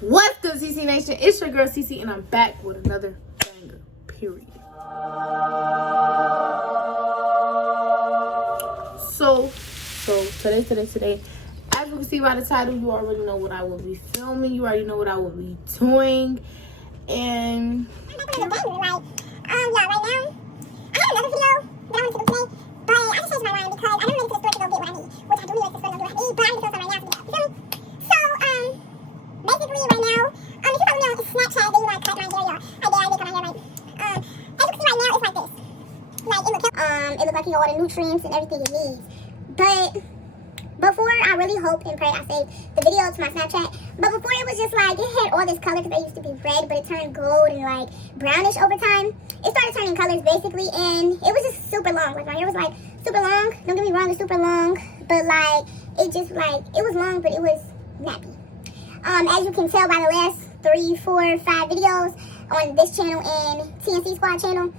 What's good, CC Nation? It's your girl CC, and I'm back with another banger. Period. So today. As you can see by the title, you already know what I will be filming. You already know what I will be doing, and right now, I have another video that I wanted to do today, but I just changed my mind because I never went to the store to go get what I need, which I do need to go to the store to go get what I need, but I need to go somewhere right now to get that. You feel me? So, basically right now, if you follow me on Snapchat, then you want to cut my hair, y'all. I did cut my hair right. As you can see right now, it's like this. Like, it look like you got all the nutrients and everything it needs. But before, I really hope and pray I saved the video to my Snapchat. But before, it was just like, it had all this color because it used to be red, but it turned gold and like brownish over time. It started turning colors basically, and it was just super long. Like, my hair was like super long. Don't get me wrong, it's super long. But like, it just like, it was long, but it was nappy. As you can tell by the last 3, 4, 5 videos on this channel and TNC Squad channel.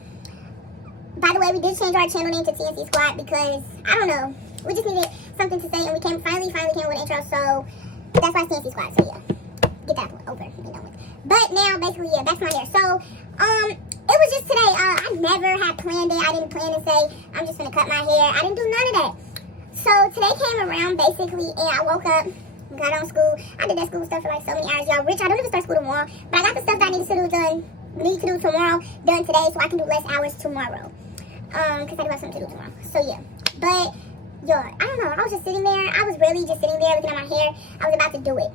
By the way, we did change our channel name to TNC Squad because, I don't know, we just needed something to say, and we finally came with an intro, so that's why it's TNC Squad. So yeah, get that over, you know. But now, basically, yeah, back to my hair. So, it was just today. I never had planned it. I didn't plan to say I'm just gonna cut my hair. I didn't do none of that. So today came around basically, and I woke up, got on school. I did that school stuff for like so many hours, y'all. Rich, I don't even start school tomorrow, but I got the stuff that I need to do tomorrow done today, so I can do less hours tomorrow. Because I do have something to do tomorrow. So yeah, but yo, I don't know. I was just sitting there. I was really just sitting there looking at my hair. I was about to do it.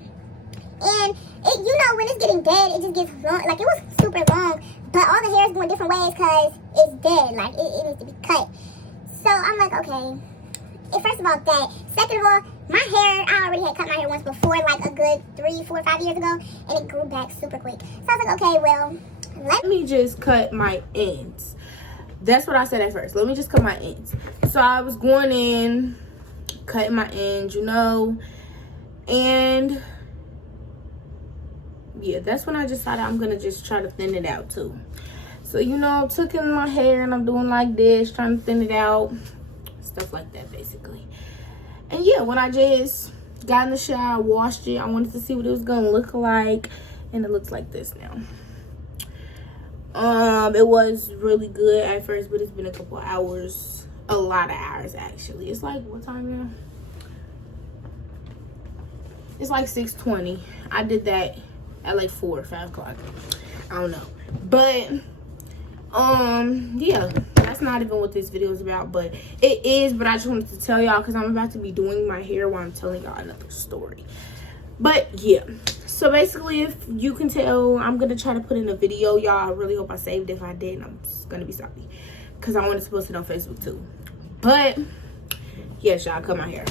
And, you know, when it's getting dead, it just gets long. Like, it was super long. But all the hair is going different ways because it's dead. Like, it needs to be cut. So, I'm like, okay. And first of all, that. Second of all, my hair, I already had cut my hair once before, like a good 3, 4, 5 years ago. And it grew back super quick. So, I was like, okay, well, let me just cut my ends. That's what I said at first. Let me just cut my ends. So I was going in, cutting my ends, you know. And yeah, that's when I decided I'm going to just try to thin it out too. So, you know, took in my hair and I'm doing like this, trying to thin it out. Stuff like that, basically. And yeah, when I just got in the shower, washed it, I wanted to see what it was going to look like. And it looks like this now. It was really good at first, but it's been a couple of hours, a lot of hours actually. It's like, what time now? It's like 6:20. I did that at like 4 or 5 o'clock. I don't know, but yeah, that's not even what this video is about, but it is. But I just wanted to tell y'all because I'm about to be doing my hair while I'm telling y'all another story. But yeah, so basically, if you can tell, I'm gonna try to put in a video, y'all. I really hope I saved it. If I didn't, I'm just gonna be sorry because I wanted to post it on Facebook too. But yes, y'all, cut my hair.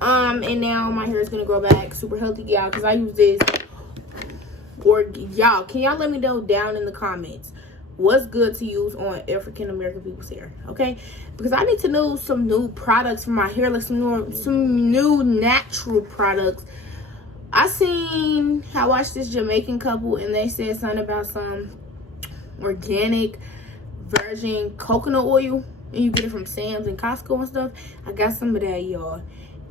And now my hair is gonna grow back super healthy, y'all, because I use this. Or y'all, can y'all let me know down in the comments what's good to use on African American people's hair, okay? Because I need to know some new products for my hair, like some new natural products. I watched this Jamaican couple and they said something about some organic virgin coconut oil, and you get it from Sam's and Costco and stuff. I got some of that, y'all,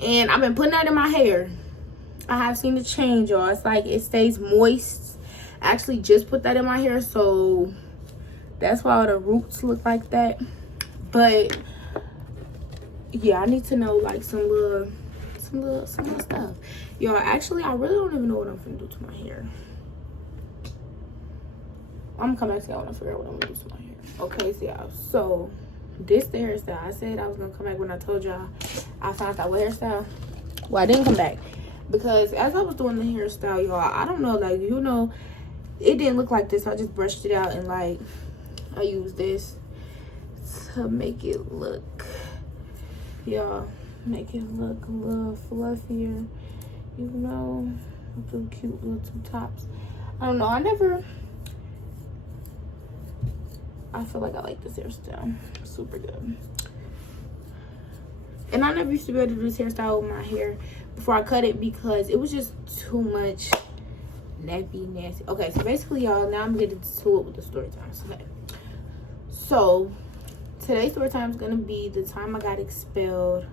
and I've been putting that in my hair. I have seen the change, y'all. It's like it stays moist. I actually just put that in my hair, so that's why all the roots look like that. But yeah, I need to know like some little stuff, y'all. Actually, I really don't even know what I'm gonna do to my hair. I'm gonna come back to y'all when I figure out what I'm gonna do to my hair. Okay, so y'all, so this the hairstyle. I said I was gonna come back when I told y'all I found out what hairstyle. Well, I didn't come back because as I was doing the hairstyle, y'all, I don't know, like, you know, it didn't look like this. I just brushed it out and like I used this to make it look, y'all, make it look a little fluffier, you know, with the cute little 2 tops. I don't know, I feel like I like this hairstyle. Super good. And I never used to be able to do this hairstyle with my hair before I cut it because it was just too much nappy, nasty. Okay, so basically, y'all, now I'm getting to it with the story times. Okay. So, today's story time is going to be the time I got expelled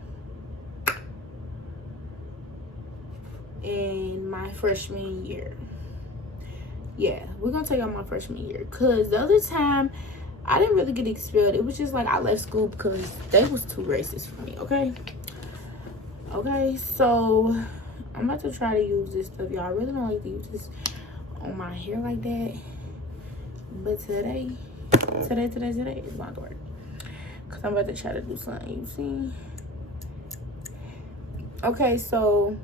in my freshman year. Yeah, we're gonna tell y'all my freshman year, because the other time I didn't really get expelled. It was just like I left school because they was too racist for me. Okay, so I'm about to try to use this stuff, y'all. I really don't like to use this on my hair like that, but today it's about to work, because I'm about to try to do something, you see. Okay, so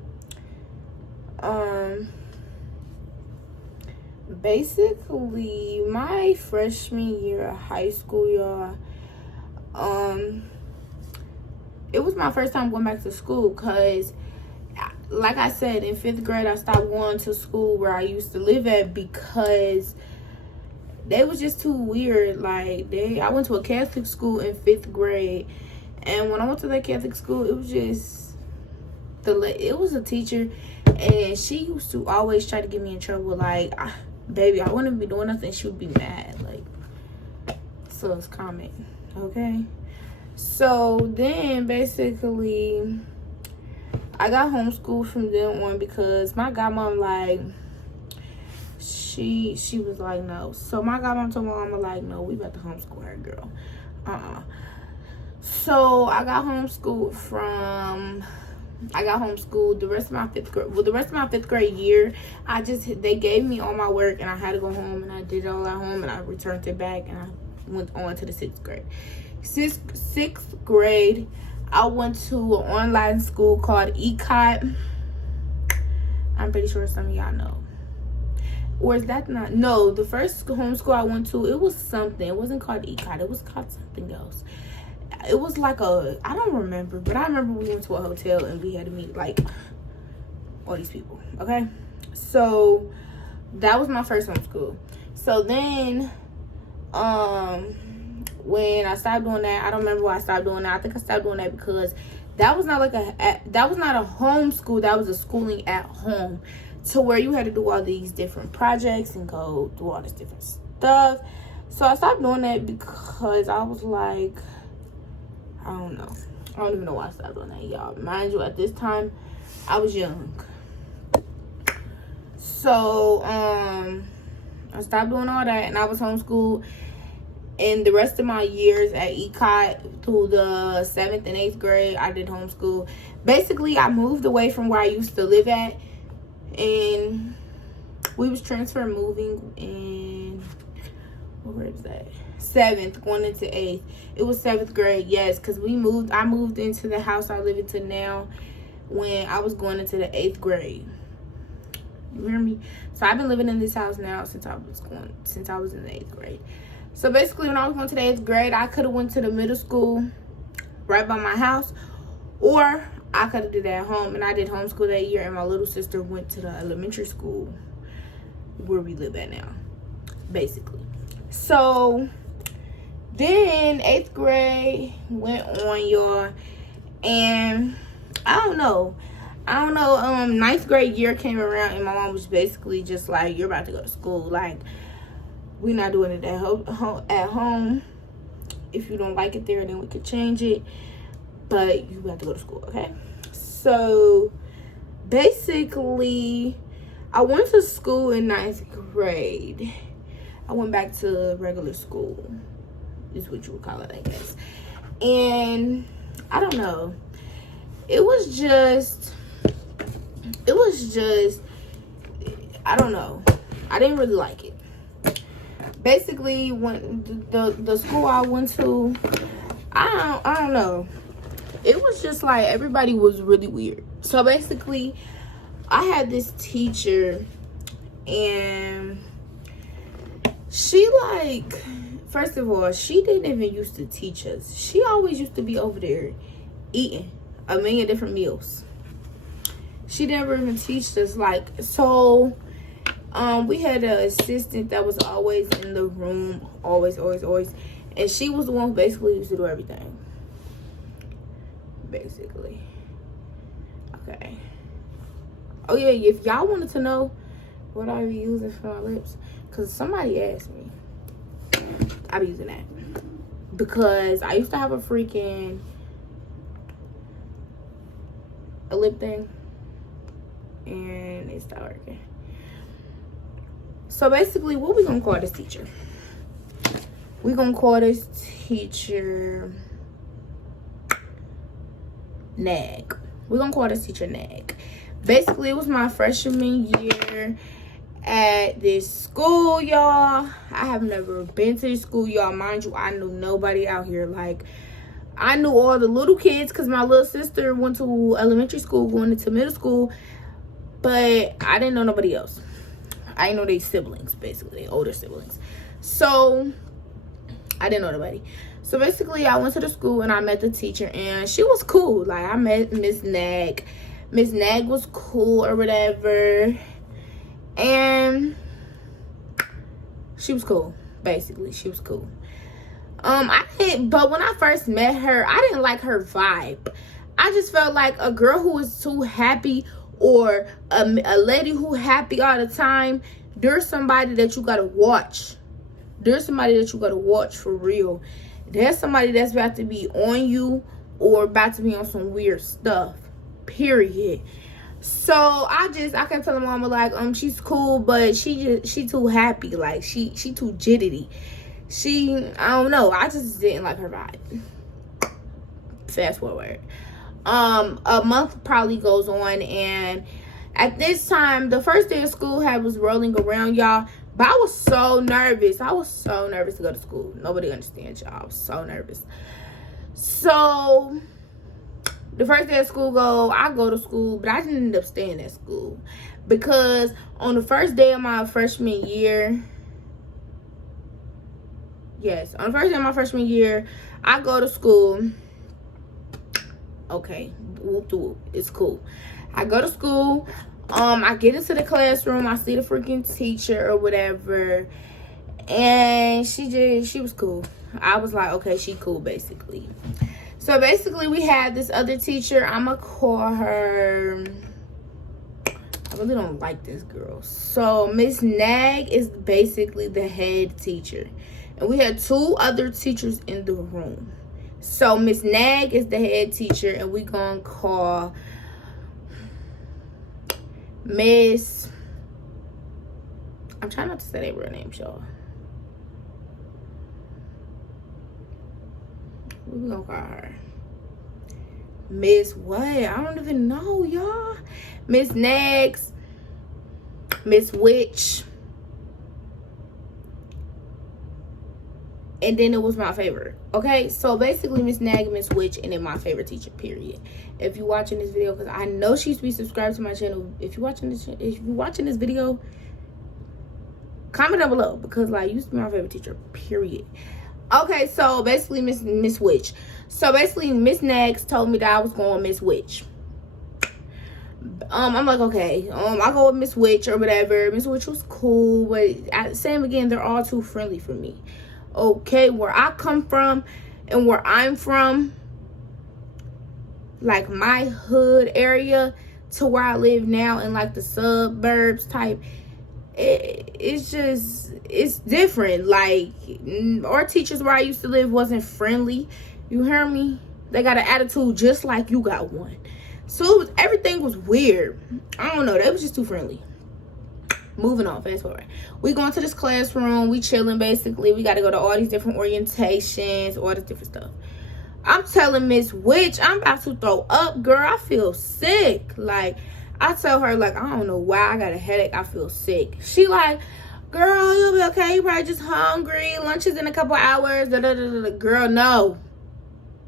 basically my freshman year of high school, y'all, it was my first time going back to school, because like I said, in 5th grade I stopped going to school where I used to live at because they was just too weird. Like, I went to a Catholic school in 5th grade, and when I went to that Catholic school, it was just it was a teacher, and she used to always try to get me in trouble. Like, baby, I wouldn't be doing nothing, she would be mad. Like, so it's common. Okay, so then basically I got homeschooled from then on, because my godmom, like, she was like, no. So my godmom told my mama, like, no, we about to homeschool her, girl. So I got homeschooled the rest of my 5th grade. Well, the rest of my 5th grade year, they gave me all my work, and I had to go home, and I did it all at home, and I returned it back, and I went on to the 6th grade. 6th grade, I went to an online school called Got. I'm pretty sure some of y'all know. Or is that not? No, the first homeschool I went to, it was something. It wasn't called Got. It was called something else. It was like I don't remember, but I remember we went to a hotel and we had to meet like all these people. Okay, so that was my first homeschool. So then when I stopped doing that, I don't remember why I stopped doing that. I think I stopped doing that because that was not a homeschool. That was a schooling at home, to where you had to do all these different projects and go do all this different stuff. So I stopped doing that because I was like, I don't know. I don't even know why I stopped doing that, y'all. Mind you, at this time, I was young. So, I stopped doing all that, and I was homeschooled. And the rest of my years at ECOT through the 7th and 8th grade, I did homeschool. Basically, I moved away from where I used to live at, and we was moving in, what grade is that? 7th going into 8th. It was 7th grade, yes, because I moved into the house I live into now when I was going into the 8th grade. You hear me? So I've been living in this house now since I was in the 8th grade. So basically, when I was going to the 8th grade, I could have went to the middle school right by my house, or I could have did that at home. And I did homeschool that year, and my little sister went to the elementary school where we live at now, basically. So then 8th grade went on, y'all, and I don't know. 9th grade year came around, and my mom was basically just like, you're about to go to school. Like, we're not doing it at home. If you don't like it there, then we could change it. But you have to go to school, okay? So basically, I went to school in 9th grade. I went back to regular school, is what you would call it, I guess. And I don't know. It was just, I don't know. I didn't really like it. Basically, when the school I went to, I don't know. It was just like everybody was really weird. So basically, I had this teacher, and she, like, first of all, she didn't even used to teach us. She always used to be over there eating a million different meals. She never even teached us, like, so we had an assistant that was always in the room, always, and she was the one who basically used to do everything. Basically. Okay. Oh yeah, if y'all wanted to know what I be using for my lips, because somebody asked me, I be using that. Because I used to have a lip thing. and it stopped working. So basically, what we gonna call this teacher? We gonna call this teacher Nag. We're gonna call this teacher Nag. Basically, it was my freshman year at this school, y'all. I have never been to this school, y'all. Mind you, I knew nobody out here. Like, I knew all the little kids because my little sister went to elementary school, going into middle school, but I didn't know nobody else. I didn't know their siblings, basically, their older siblings. So I didn't know nobody. So basically, I went to the school and I met the teacher, and she was cool. Like, I met Miss Nag. Miss Nag was cool or whatever, and she was cool. Basically, she was cool. But when I first met her, I didn't like her vibe. I just felt like a girl who is too happy, or a lady who happy all the time. There's somebody that you gotta watch. There's somebody that you gotta watch for real. There's somebody that's about to be on you or about to be on some weird stuff. Period. So I kept telling mama, like, she's cool, but she too happy. Like, she too jittity. I don't know. I just didn't like her vibe. Fast forward. A month probably goes on, and at this time, the first day of school was rolling around, y'all. But I was so nervous. I was so nervous to go to school. Nobody understands, y'all. I was so nervous. So the first day of school I go to school, but I didn't end up staying at school because on the first day of my freshman year, I go to school. Okay, it's cool. I go to school. I get into the classroom. I see the freaking teacher or whatever, and she was cool. I was like, okay, she cool, basically. So basically, we had this other teacher. I'ma call her. I really don't like this girl. So Miss Nag is basically the head teacher, and we had two other teachers in the room. So Miss Nag is the head teacher, and we gonna call Miss. I'm trying not to say their real names, y'all. What we gonna call her? Miss what? I don't even know, y'all. Miss Nags, Miss Witch, and then it was my favorite. Okay, so basically Miss Nag, Miss Witch, and then my favorite teacher, period. If you're watching this video, because I know she used to be subscribed to my channel. If you're watching this video, comment down below, because like, you used to be my favorite teacher, period. Okay, so basically Miss Witch. So basically Miss Nags told me that I was going with Miss Witch. I'm like, okay, I'll go with Miss Witch or whatever. Miss Witch was cool, but same again, they're all too friendly for me. Okay, where I come from and where I'm from, like my hood area to where I live now in like the suburbs type, it's different. Like, our teachers where I used to live wasn't friendly. You hear me? They got an attitude just like you got one. So everything was weird. I don't know. They was just too friendly. Moving on, fast forward. We going to this classroom. We chilling, basically. We got to go to all these different orientations, all this different stuff. I'm telling Miss Witch, I'm about to throw up, girl. I feel sick. Like, I tell her, like, I don't know why I got a headache. I feel sick. She like, girl, you'll be okay. You probably just hungry. Lunch is in a couple hours. Da, da, da, da. Girl, no.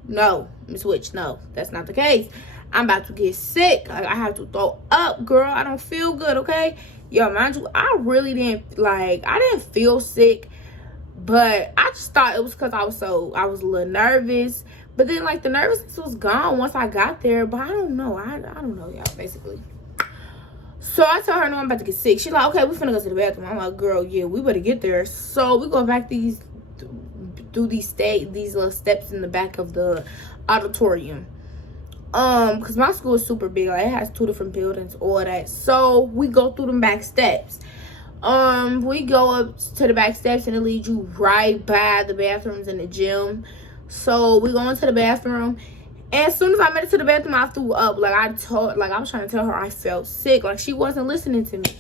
No, Miss Witch, no. That's not the case. I'm about to get sick. Like, I have to throw up, girl. I don't feel good, okay? Yo, mind you, I really didn't, like, I didn't feel sick. But I just thought it was because I was a little nervous. But then, like, the nervousness was gone once I got there. But I don't know. I don't know, y'all, basically. So I tell her, no, I'm about to get sick. She's like, okay, we finna go to the bathroom. I'm like, girl, yeah, we better get there. So we go back through these little steps in the back of the auditorium. Because my school is super big. Like, it has 2 different buildings, all that. So we go through them back steps. We go up to the back steps, and it leads you right by the bathrooms and the gym. So we go into the bathroom, And as soon as I made it to the bathroom, I threw up. Like, I was trying to tell her I felt sick. Like, she wasn't listening to me.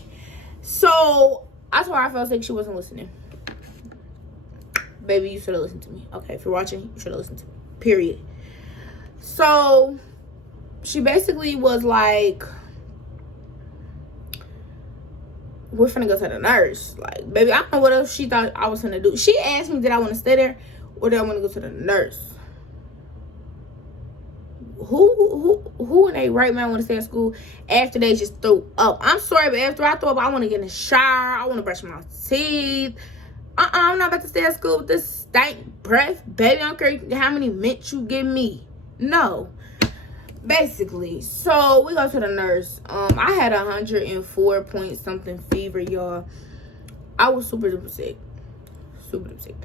So, I told her I felt sick. She wasn't listening. Baby, you should have listened to me. Okay, if you're watching, you should have listened to me. Period. So, she basically was like, we're finna go to the nurse. Like, baby, I don't know what else she thought I was gonna do. She asked me, did I want to stay there or did I want to go to the nurse? Who in a right mind want to stay at school after they just threw up? I'm sorry, but after I throw up, I want to get in the shower. I want to brush my teeth. I'm not about to stay at school with this stank breath. Baby, I don't care how many mints you give me. No. Basically, so we go to the nurse. I had 104 point something fever, y'all. I was super duper sick. Super duper sick.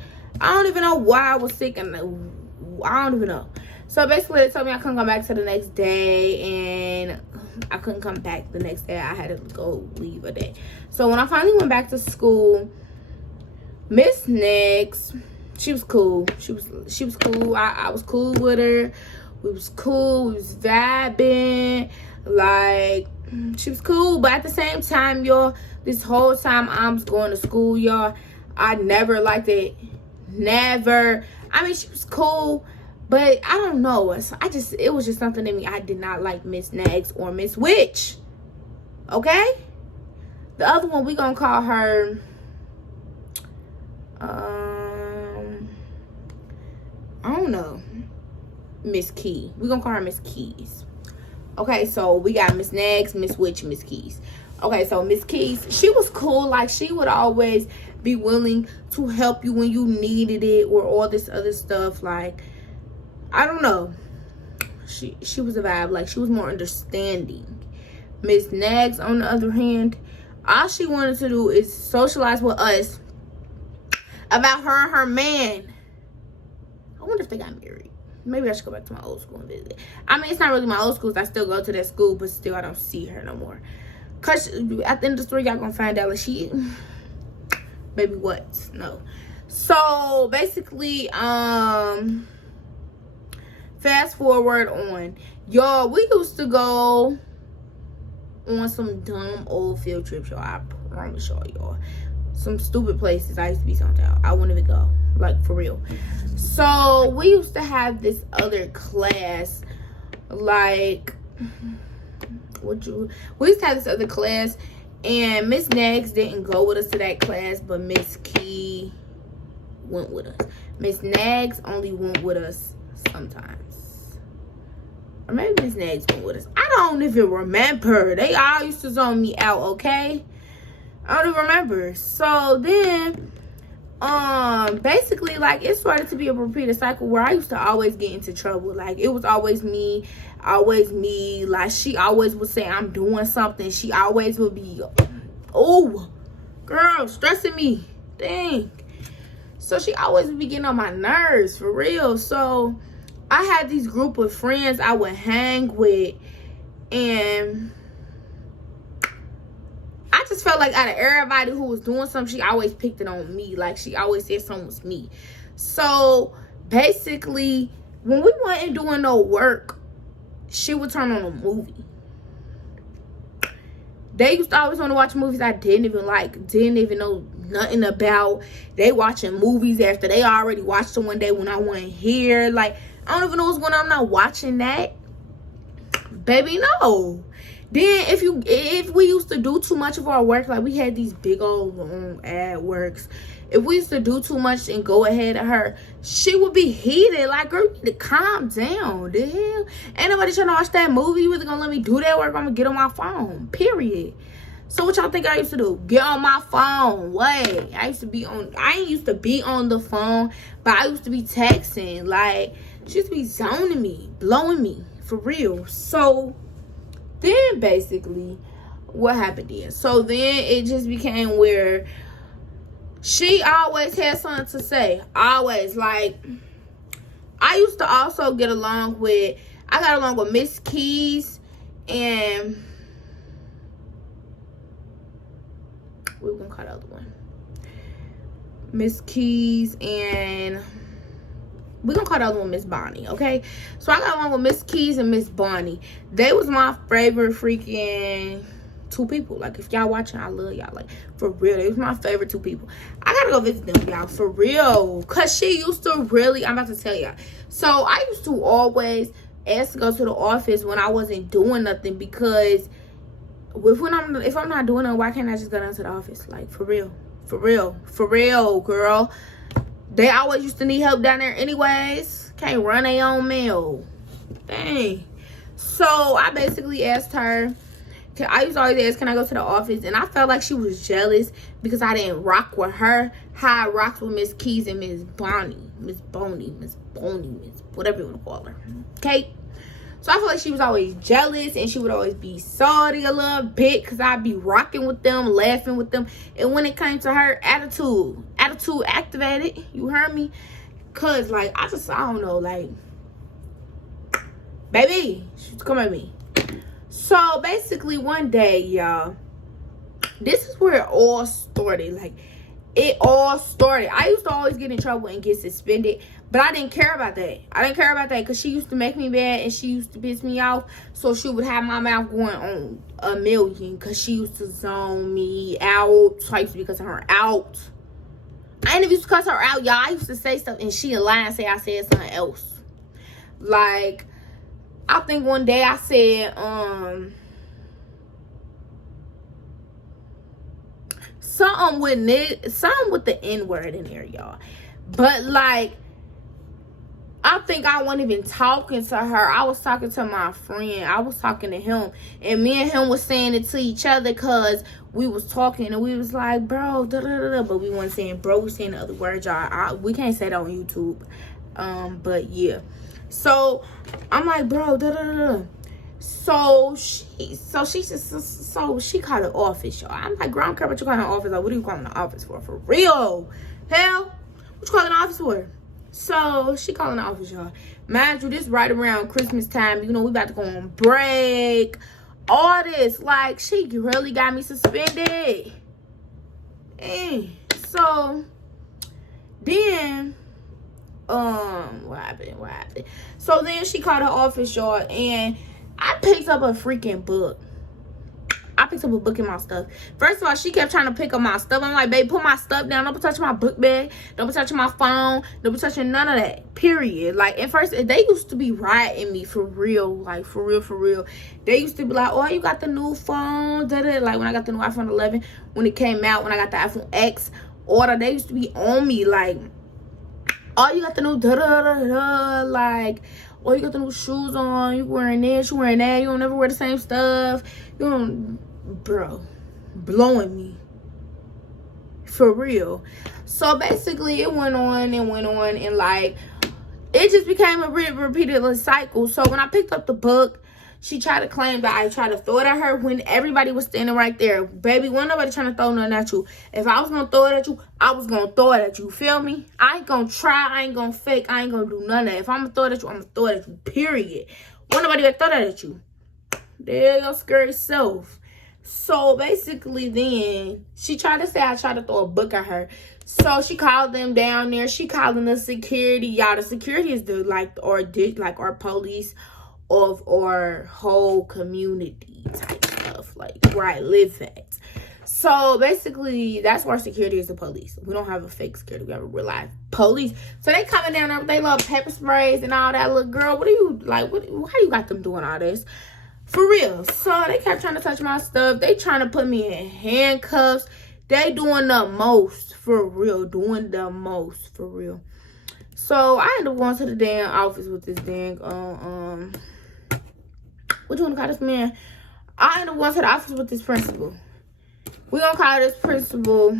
I don't even know why I was sick, and I don't even know. So basically, they told me I couldn't come back to the next day, and I couldn't come back the next day. I had to go leave a day. So when I finally went back to school, Miss Nix, she was cool. She was cool. I was cool with her. We was cool. We was vibing. Like, she was cool. But at the same time, y'all, this whole time I was going to school, y'all, I never liked it. Never. I mean, she was cool. But I don't know. It was just something in me. I did not like Miss Nags or Miss Witch. Okay? The other one, we gonna call her, I don't know. Miss Key. We're gonna call her Miss Keys. Okay, so we got Miss Nags, Miss Witch, Miss Keys. Okay, so Miss Keys, she was cool. Like, she would always be willing to help you when you needed it or all this other stuff. Like, I don't know. She was a vibe. Like, she was more understanding. Miss Nags, on the other hand, all she wanted to do is socialize with us about her and her man. I wonder if they got married. Maybe I should go back to my old school and visit. I mean, it's not really my old school. I still go to that school, but still I don't see her no more. Because at the end of the story, y'all going to find out, like, she... Baby, what? No. So, basically, fast forward on. Y'all, we used to go on some dumb old field trips, y'all. I promise y'all. Some stupid places I used to be sometimes. I wouldn't even go. Like, for real. So, we used to have this other class. Like, we used to have this other class. And Miss Nags didn't go with us to that class. But Miss Key went with us. Miss Nags only went with us sometimes. Or maybe Miss Nags went with us. I don't even remember. They all used to zone me out, okay? I don't even remember. So then, basically, like, it started to be a repeated cycle where I used to always get into trouble. Like, it was always me. Like, she always would say I'm doing something. She always would be, oh, girl, stressing me. Dang. So she always would be getting on my nerves, for real. So I had these group of friends I would hang with, and I just felt like out of everybody who was doing something, she always picked it on me. Like, she always said something was me. So, basically, when we wasn't doing no work, she would turn on a movie. They used to always want to watch movies I didn't even like, didn't even know nothing about. They watching movies after they already watched them one day when I wasn't here. Like, I don't even know what's going on. I'm not watching that. Baby, no. Then if we used to do too much of our work, like, we had these big old long ad works. If we used to do too much and go ahead of her, she would be heated. Like, girl, you need to calm down. The hell? Ain't nobody trying to watch that movie. You either gonna let me do that work or I'm gonna get on my phone. Period. So what y'all think I used to do? Get on my phone. Wait. I ain't used to be on the phone, but I used to be texting. Like, she used to be zoning me, blowing me. For real. So then basically what happened is, so then it just became where she always had something to say. Always. Like, I used to also get along with, I got along with Miss Keys, and we're gonna call the other one Miss Keys, and We're gonna call the other one Miss Bonnie, okay? So I got one with Miss Keys and Miss Bonnie. They was my favorite freaking two people. Like, if y'all watching, I love y'all. Like, for real, they was my favorite two people. I gotta go visit them, y'all, for real. Cause she used to really, I'm about to tell y'all. So I used to always ask to go to the office when I wasn't doing nothing, because if I'm not doing nothing, why can't I just go down to the office? Like, for real, girl. They always used to need help down there anyways. Can't run their own mail. Dang. So I basically asked her, I used to always ask, can I go to the office? And I felt like she was jealous because I didn't rock with her how I rocked with Miss Keys and Miss Bonnie. Miss whatever you want to call her. Okay? So I feel like she was always jealous, and she would always be salty a little bit because I'd be rocking with them, laughing with them. And when it came to her, attitude activated. You heard me? Because, like, I don't know, like, baby, come at me. So basically one day, y'all, this is where it all started. Like, it all started. I used to always get in trouble and get suspended, but I didn't care about that. Because she used to make me mad and she used to piss me off. So she would have my mouth going on a million because she used to zone me out. So I used to be cussing her out. I ain't even used to cuss her out, y'all. I used to say stuff and she would lie and say I said something else. Like, I think one day I said, something with the N-word in there, y'all. But, like, I think I wasn't even talking to her. I was talking to my friend. I was talking to him. And me and him was saying it to each other because we was talking. And we was like, bro, da-da-da-da. But we weren't saying bro. We were saying the other words, y'all. We can't say that on YouTube. But, yeah. So, I'm like, bro, da-da-da-da. So she called the office, y'all. I'm like, girl, I don't care what you calling the office. Like, what are you calling the office for? For real? Hell? What you calling the office for? So she calling the office, y'all. Mind you, this right around Christmas time. You know, we about to go on break. All this. Like, she really got me suspended. So then what happened? So then she called her office, y'all, and I picked up a freaking book. I picked up a book in my stuff. First of all, she kept trying to pick up my stuff. I'm like, babe, put my stuff down. Don't be touching my book bag. Don't be touching my phone. Don't be touching none of that. Period. Like, at first, they used to be riding me for real. Like, for real. They used to be like, oh, you got the new phone. Da-da. Like, when I got the new iPhone 11, when it came out, when I got the iPhone X order, they used to be on me. Like, oh, you got the new da-da-da-da. Like, oh, you got the new shoes on. You wearing this, you wearing that. You don't never wear the same stuff. You don't... Bro, blowing me for real. So basically it went on and like it just became a repeated cycle. So when I picked up the book, she tried to claim that I tried to throw it at her when everybody was standing right there. Baby, wasn't nobody trying to throw nothing at you. If I was gonna throw it at you, I was gonna throw it at you. Feel me? I ain't gonna try, I ain't gonna fake, I ain't gonna do none of that. If I'm gonna throw it at you, I'm gonna throw it at you. Period. Wasn't nobody gonna throw that at you. There your scary self. So basically then she tried to say I tried to throw a book at her. So she called them down there. She calling the security. Y'all, the security is our police of our whole community type stuff. Like where I live at. So basically that's why our security is the police. We don't have a fake security. We have a real life police. So they coming down there with they little pepper sprays and all that. Little girl, what are you like? Why you got them doing all this? For real. So they kept trying to touch my stuff. They trying to put me in handcuffs. They doing the most. For real. Doing the most. For real. So I ended up going to the damn office with this dang what you want to call this man? I ended up going to the office with this principal. We gonna call this principal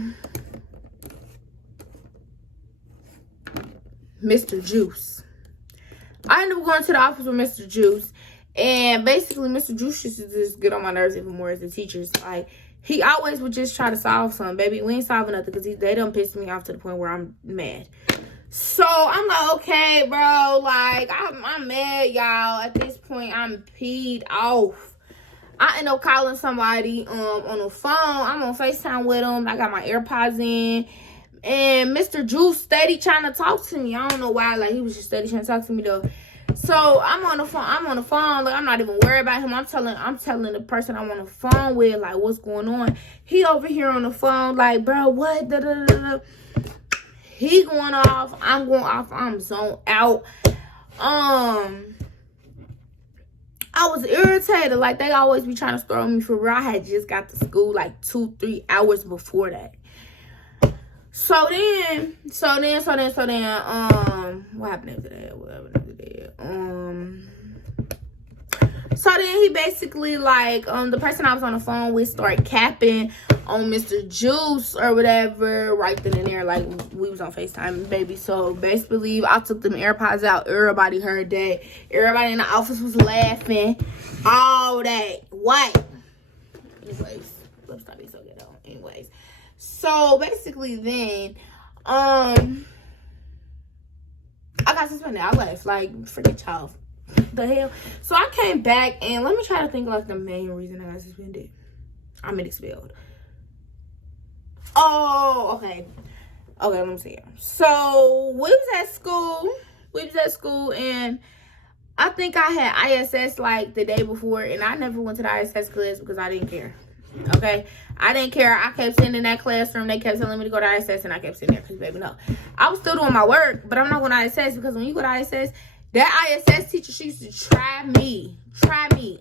Mr. Juice. I ended up going to the office with Mr. Juice. And basically, Mr. Juice used to just get on my nerves even more as a teacher. Like, he always would just try to solve something. Baby, we ain't solving nothing because they done pissed me off to the point where I'm mad. So, I'm like, okay, bro. Like, I'm mad, y'all. At this point, I'm peed off. I end up calling somebody on the phone. I'm on FaceTime with them. I got my AirPods in. And Mr. Juice steady trying to talk to me. I don't know why. Like, he was just steady trying to talk to me though. So I'm on the phone. Like, I'm not even worried about him. I'm telling the person I'm on the phone with, like, what's going on. He over here on the phone, like, bro, what? Da, da, da, da. He going off. I'm going off. I'm zoned out. I was irritated. Like, they always be trying to throw me for real. I had just got to school like 2-3 hours before that. So then, what happened after that? So then he basically, like, the person I was on the phone with started capping on Mr. Juice or whatever right then and there. Like, we was on FaceTime, baby. So basically, I took them AirPods out. Everybody heard that. Everybody in the office was laughing. All that. What? Anyways, let's not be so ghetto. Anyways. So basically then, I got suspended. I left. Like, forget y'all. The hell. So I came back, and let me try to think like the main reason I got suspended. I mean expelled. Oh, okay, let me see. So we was at school, and I think I had ISS like the day before, and I never went to the ISS class because I didn't care. Okay, I didn't care. I kept sitting in that classroom. They kept telling me to go to ISS, and I kept sitting there because, baby, no, I was still doing my work, but I'm not going to ISS because when you go to ISS, that ISS teacher, she used to try me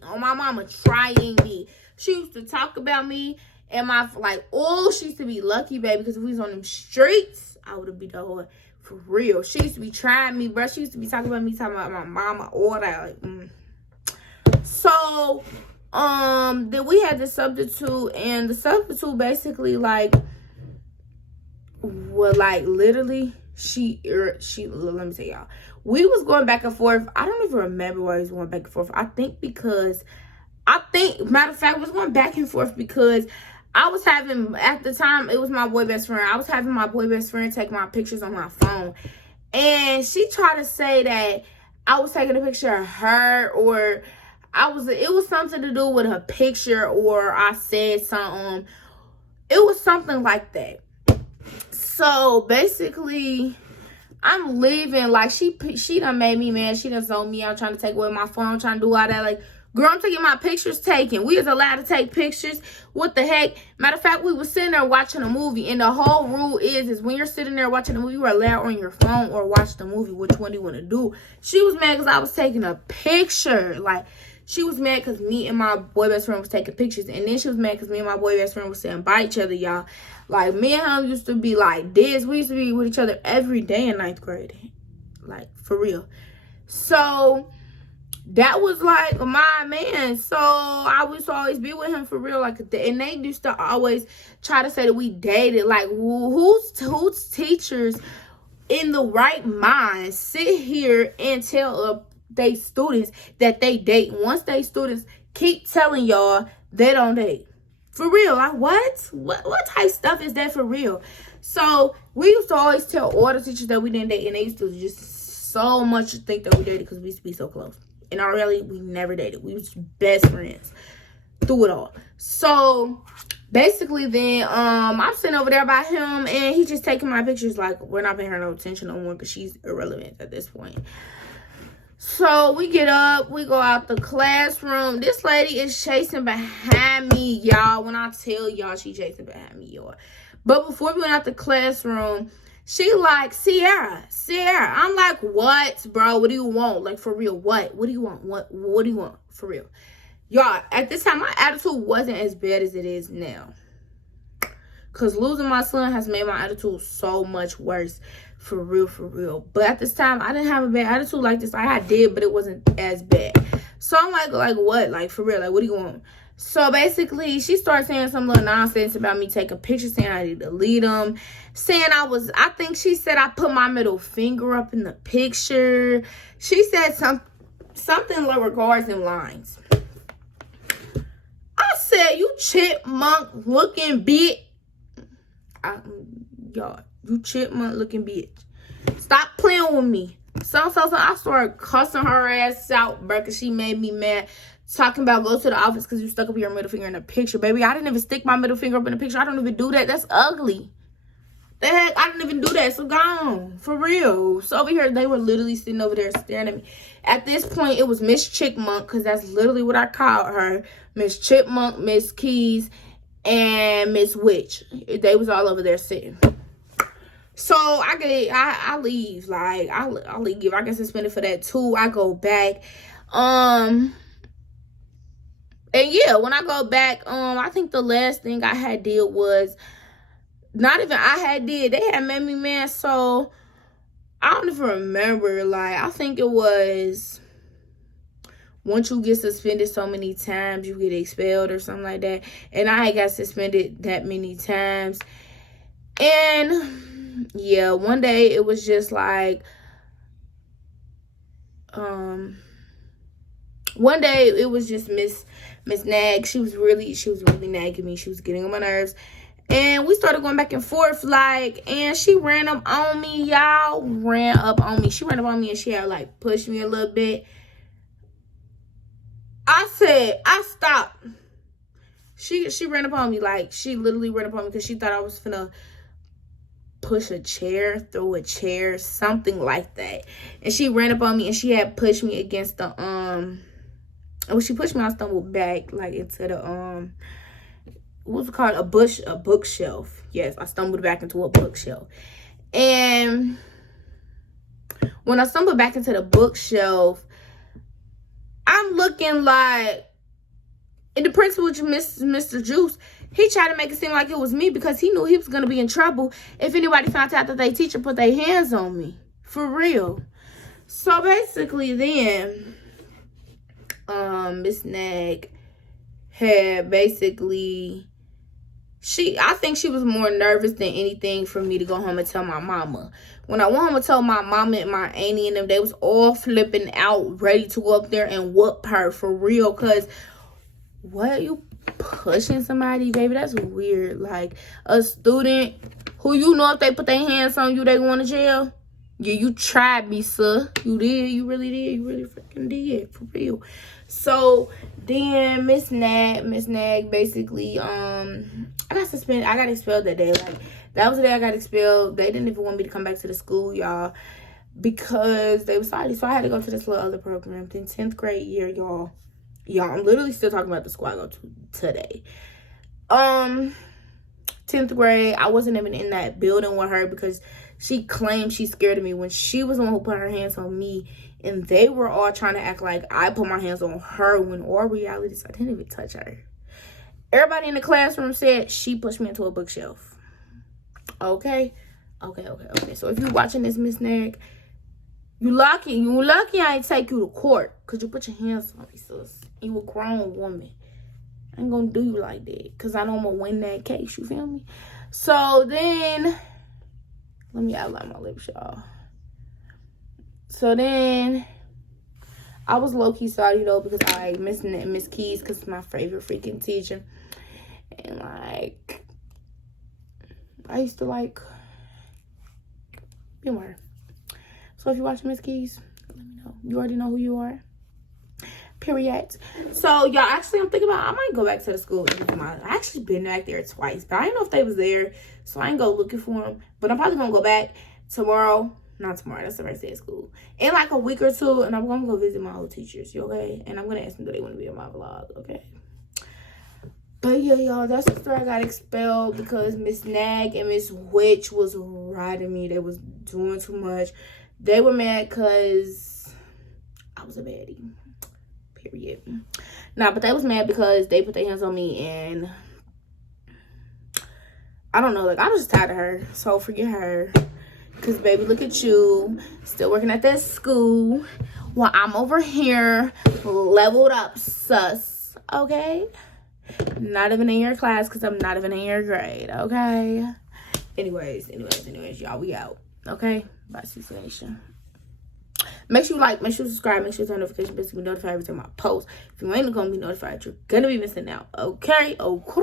on my mama, trying me. She used to talk about me and my, like, oh, she used to be lucky, baby, because if we was on them streets, I would have been the whole, for real. She used to be trying me, bro. She used to be talking about me, talking about my mama, all that. Like, So, then we had the substitute, and the substitute basically, like, well, like, literally, let me tell y'all, we was going back and forth. I don't even remember why we was going back and forth. Matter of fact, we was going back and forth because I was having, at the time, it was my boy best friend. I was having my boy best friend take my pictures on my phone. And she tried to say that I was taking a picture of her, or it was something to do with her picture, or I said something. It was something like that. So basically, I'm leaving. Like, she done made me mad. She done zoned me out, trying to take away my phone, trying to do all that. Like, girl, I'm taking my pictures taken. We was allowed to take pictures. What the heck? Matter of fact, we was sitting there watching a movie, and the whole rule is when you're sitting there watching a movie, you are allowed on your phone or watch the movie. Which one do you want to do? She was mad because I was taking a picture. Like, she was mad because me and my boy best friend was taking pictures. And then she was mad because me and my boy best friend was sitting by each other, y'all. Like, me and him used to be like this. We used to be with each other every day in 9th grade. Like, for real. So, that was like my man. So, I used to always be with him for real. Like, and they used to always try to say that we dated. Like, who's teachers in the right mind sit here and tell they students that they date? Once they students keep telling y'all they don't date. For real, like, what type stuff is that for real? So, we used to always tell all the teachers that we didn't date, and they used to just so much think that we dated because we used to be so close. And really, we never dated. We was best friends through it all. So, basically then, I'm sitting over there by him, and he's just taking my pictures. Like, we're not paying her no attention no more because she's irrelevant at this point. So, we get up, we go out the classroom. This lady is chasing behind me, y'all. When I tell y'all, she chasing behind me, y'all. But before we went out the classroom, she like, Sierra. I'm like, what, bro? What do you want? Like, for real, what? What do you want? What do you want? For real. Y'all, at this time, my attitude wasn't as bad as it is now. Because losing my son has made my attitude so much worse. For real. But at this time, I didn't have a bad attitude like this. I did, but it wasn't as bad. So I'm like what? Like, for real, like, what do you want? So basically, she started saying some little nonsense about me taking pictures, saying I need to delete them. Saying I think she said I put my middle finger up in the picture. She said something like regards them lines. I said, you chipmunk looking bitch. Y'all, you chipmunk looking bitch. Stop playing with me. So I started cussing her ass out, bro, because she made me mad. Talking about go to the office because you stuck up your middle finger in the picture. Baby, I didn't even stick my middle finger up in the picture. I don't even do that. That's ugly. The heck, I didn't even do that. So gone. For real. So over here, they were literally sitting over there staring at me. At this point, it was Miss Chickmunk, because that's literally what I called her. Miss Chipmunk, Miss Keys, and Miss Witch. They was all over there sitting. So I leave. Like, I leave. I get suspended for that too. I go back. And yeah, when I go back, I think the last thing I had did was, not even I had did, they had made me mad. So I don't even remember. Like, I think it was, once you get suspended so many times, you get expelled or something like that. And I got suspended that many times. And yeah, one day it was just like, one day it was just Miss Nag. She was really nagging me. She was getting on my nerves. And we started going back and forth, like, and she ran up on me, y'all. Ran up on me. She ran up on me and she had, like, pushed me a little bit. I said, I stopped. She ran up on me, like, she literally ran up on me because she thought I was finna push a chair, throw a chair, something like that. And she ran up on me and she had pushed me against the, when she pushed me, I stumbled back, like, into the, what's it called? A bookshelf. Yes, I stumbled back into a bookshelf. And when I stumbled back into the bookshelf, I'm looking like, and the principal, Mr. Juice, he tried to make it seem like it was me because he knew he was going to be in trouble if anybody found out that their teacher put their hands on me. For real. So basically then, Miss Nag had basically, I think she was more nervous than anything for me to go home and tell my mama. When I went home and told my mama and my auntie and them, they was all flipping out, ready to go up there and whoop her for real. Because, what, you pushing somebody, baby? That's weird. Like, a student who, you know, if they put their hands on you, they going to jail. Yeah, you tried me, sir. You did. You really did. You really freaking did. For real. So then Miss Nag basically, I got suspended. I got expelled that day. Like, that was the day I got expelled. They didn't even want me to come back to the school, y'all, because they was sorry. So I had to go to this little other program. Then 10th grade year, y'all, I'm literally still talking about the school I go to today. 10th grade, I wasn't even in that building with her because she claimed she's scared of me when she was the one who put her hands on me. And they were all trying to act like I put my hands on her when all reality is I didn't even touch her. Everybody in the classroom said she pushed me into a bookshelf. Okay. So if you're watching this, Miss Nag, you lucky I ain't take you to court because you put your hands on me, sis. You a grown woman. I ain't gonna do you like that because I know I'm gonna win that case, you feel me? So then, let me outline my lips, y'all. So then, I was low-key sorry, though, because I miss Miss Keys because it's my favorite freaking teacher. And, like, I used to, like, be with her. So, if you're watching Miss Keys, let me know. You already know who you are. Period. So, y'all, actually, I'm thinking about, I might go back to the school. I actually been back there twice, but I didn't know if they was there, so I ain't go looking for them. But I'm probably going to go back tomorrow. Not tomorrow, that's the first day of school. In like a week or two, and I'm going to go visit my old teachers, you okay? And I'm going to ask them do they want to be in my vlog, okay? But yeah, y'all, that's the story. I got expelled because Miss Nag and Miss Witch was riding me. They was doing too much. They were mad because I was a baddie. Period. Nah, but they was mad because they put their hands on me, and I don't know, like, I'm just tired of her. So forget her. Because, baby, look at you. Still working at that school. While I'm over here leveled up, sus. Okay? Not even in your class because I'm not even in your grade. Okay? Anyways, y'all, we out. Okay? Bye, CC Nation. Make sure you like, make sure you subscribe, make sure you turn notification bells to be notified every time I post. If you ain't gonna be notified, you're gonna be missing out. Okay? Okay.